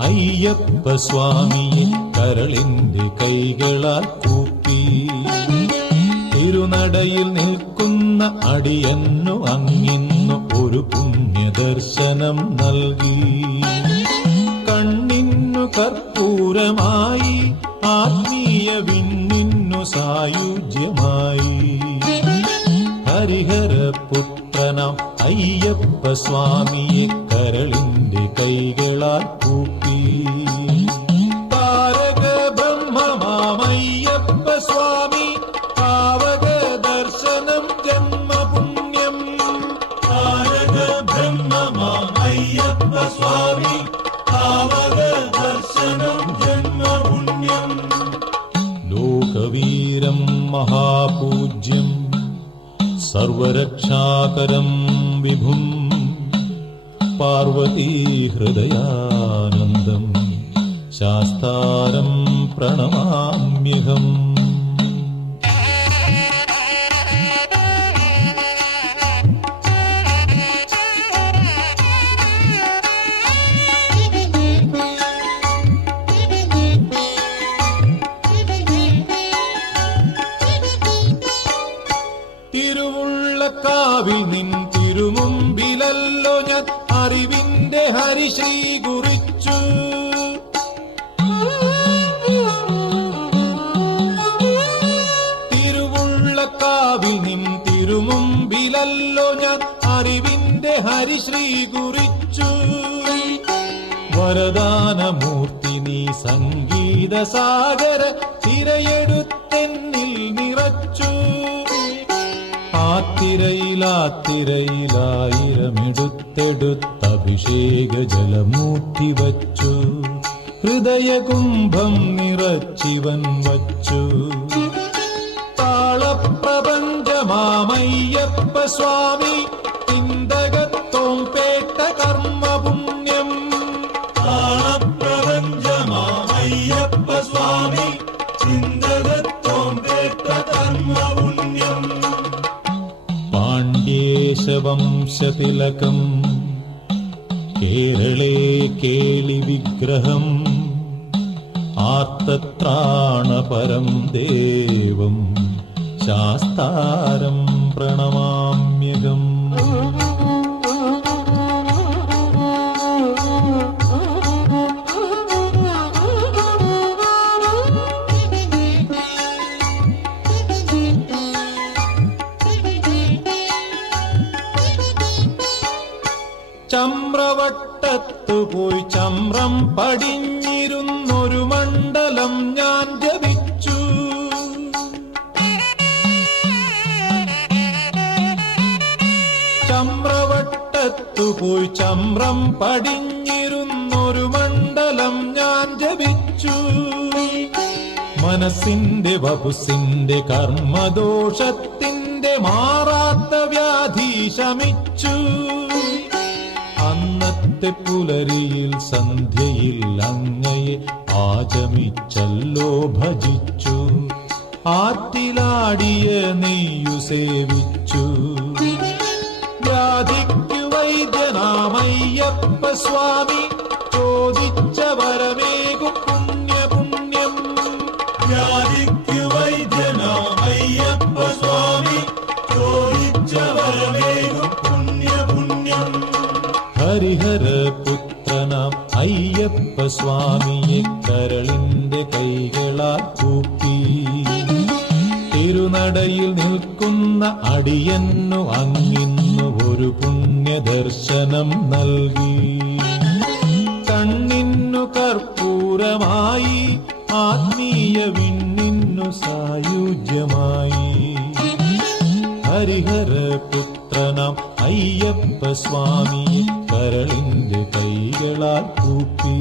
അയ്യപ്പ സ്വാമിയെ കരളിന്റെ കൈകളാൽ കൂപ്പി. തിരുനടയിൽ നിൽക്കുന്ന അടിയെന്നു അങ്ങിന്നു ഒരു പുണ്യദർശനം നൽകി. കണ്ണിന്നു കർപ്പൂരമായി ആത്മീയ വിണ്ണിന്നു സായുജ്യമായി. ഹരിഹര പുത്രനം അയ്യപ്പ സ്വാമിയെ കരളിന്റെ കൈകളാൽ മഹാപൂജ്യം സർവരക്ഷാകരം വിഭും പാർവതീഹൃദയാനന്ദം ശാസ്താരം പ്രണമാമ്യഹം. തിരുവുള്ളക്കാവിൽ നിൻ തിരുമുമ്പിലല്ലോ ഞാൻ അറിവിന്റെ ഹരിശ്രീ കുറിച്ചു. തിരുവുള്ളക്കാവിൽ നിൻ തിരുമുമ്പിലല്ലോ ഞാൻ അറിവിന്റെ ഹരിശ്രീ കുറിച്ചു. വരദാനമൂർത്തി നീ സംഗീത സാഗര തിരയെടുത്തെന്നിൽ ആത്തിരയിലാത്തിരയിലായിരമെടുത്തെടുത്തഭിഷേക ജലമൂറ്റി വച്ചു ഹൃദയകുംഭം നിറച്ചിവൻ വച്ചു. താളപ്രപഞ്ചമാമയ്യപ്പ സ്വാമി പാണ്ഡ്യേശവംശതിലകം കേരളേ കേളി വിഗ്രഹം. ആർത്തത്രാണപരം ദേവം. ശാസ്താരം പ്രണമാമ്യകം ചമ്രവട്ടത്തു പോയി ചമ്രം പടിഞ്ഞിരുന്നൊരു മണ്ഡലം ഞാൻ ജപിച്ചു. ചമ്രവട്ടത്തു പോയി ചമ്രം പടിഞ്ഞിരുന്നൊരു മണ്ഡലം ഞാൻ ജപിച്ചു. മനസ്സിന്റെ വപുസിന്റെ കർമ്മദോഷത്തിന്റെ മാറാത്ത വ്യാധി ശമിച്ചു. അന്നത്തെ പുലരിയിൽ സന്ധ്യയിൽ അങ്ങയെ ആചമിച്ചല്ലോ ഭജിച്ചു. ആറ്റിലാടിയ നെയ്യു സേവിച്ചു. വ്യാധിക്കു വൈദ്യനാമയ്യപ്പ സ്വാമി ചോദിച്ച വരമേകും പുണ്യപുണ്യം വ്യാധിക്കു വൈദ്യനാമയ്യപ്പ സ്വാമി ചോദിച്ച വരമേകും പുണ്യപുണ്യം ഹരിഹരപുത്രനാം അയ്യപ്പ സ്വാമിയെ കരളിന്റെ കൈകളാൽ കൂപ്പി തിരുനടയിൽ നിൽക്കുന്ന അടിയന്നു അങ്ങിന്നു ഒരു പുണ്യദർശനം നൽകി. കണ്ണിന്നു കർപ്പൂരമായി ആത്മീയ വിണ്ണിന്നു സായുജ്യമായി. ഹരിഹരപുത്രനാം അയ്യപ്പ സ്വാമി കരളിന്റെ കൈകളാൽ കൂപ്പി.